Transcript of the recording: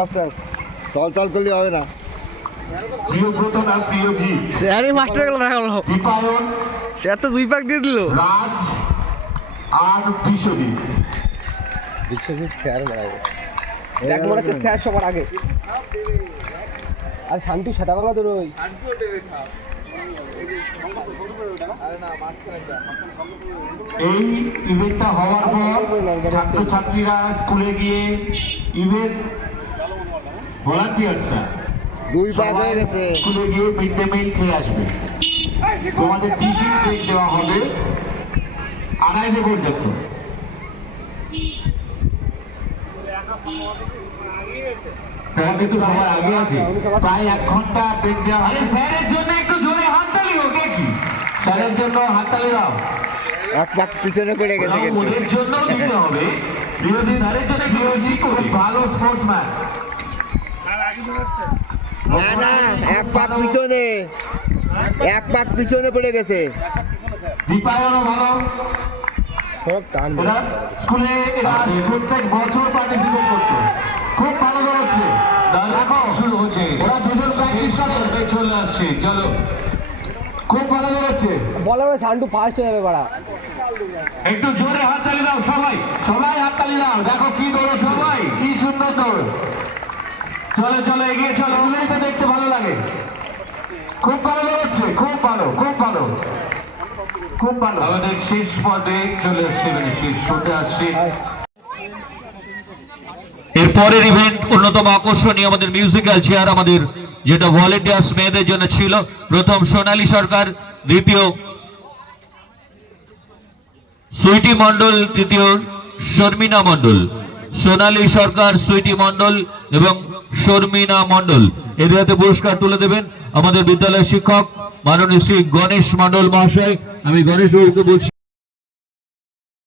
আস্তে আস্তে চল চল করলে হবে না। স্যারই মাস্টার গেল দেখা গেল, স্যার তো 2 পাক দিয়ে দিল। বিশ্বজিৎ স্যার মারাবে, দেখ মনে হচ্ছে স্যার সবার আগে। আর শান্তি সাদা বাংলা তোর ওই এই ইভেন্টটা হওয়ার পর ছাত্রছাত্রীরা স্কুলে গিয়ে ইভেন্ট ভলান্টিয়ার্সরা 2 পাক হয়ে গেছে। স্কুলে গিয়ে মিড ডে মিল খেয়ে আসবে। তোমাদের টিফিন ব্রেক দেওয়া হবে 2:30 পর্যন্ত। তোমাদের তো সবার আগে আছে, প্রায় 1 ঘন্টা ব্রেক দেওয়া হবে। স্যারের জন্য একটু জোরে হাততালি হোক কি? স্যারের জন্য হাততালি দাও। 1 পাক পিছনে পড়ে গেছে কিন্তু। ওদের জন্য দিতে হবে। বিরোধী স্যারের জন্য বিরোধী খুব ভালো স্পোর্টসম্যান। না না 1 পাক পিছনে, 1 পাক পিছনে পড়ে গেছে। দীপায়নও ভালো, সব টান এরা স্কুলে এরা প্রত্যেক বছর পার্টিসিপেট করতো, খুব ভালো বেরোচ্ছে। দেখো শুরু হচ্ছে, ওরা দুজন প্র্যাকটিস করে চলে আসছে। চলো, খুব ভালো বেরোচ্ছে। বলা হবে শান্টু ফার্স্ট হয়ে যাবে বাড়া। একটু জোরে হাততালি দাও সবাই, সবাই হাততালি দাও। দেখো কি দৌড়ো সবাই, কি সুন্দর দৌড়। চলো চলো এগিয়ে চলো, ওগুলোইটা দেখতে ভালো লাগে। খুব ভালো বেরোচ্ছে, খুব ভালো, খুব ভালো, খুব ভালো। আমাদের শেষ পর্বে চলে আসছে, মানে শেষ শোতে আসছে। এরপরের ইভেন্ট অন্যতম আকর্ষণীয় আমাদের মিউজিক্যাল চেয়ার, আমাদের যেটা ভলেন্টিয়ার্স মেয়েদের জন্য ছিল। প্রথম সোনালী সরকার, দ্বিতীয় সুইটি মণ্ডল, তৃতীয় শর্মিনা মণ্ডল। সোনালী সরকার, সুইটি মণ্ডল এবং শর্মিনা মণ্ডল এদের হাতে পুরস্কার তুলে দেবেন আমাদের বিদ্যালয়ের শিক্ষক মাননীয় শ্রী গণেশ মণ্ডল মহাশয়। আমি গণেশ বাবুকে বলছি।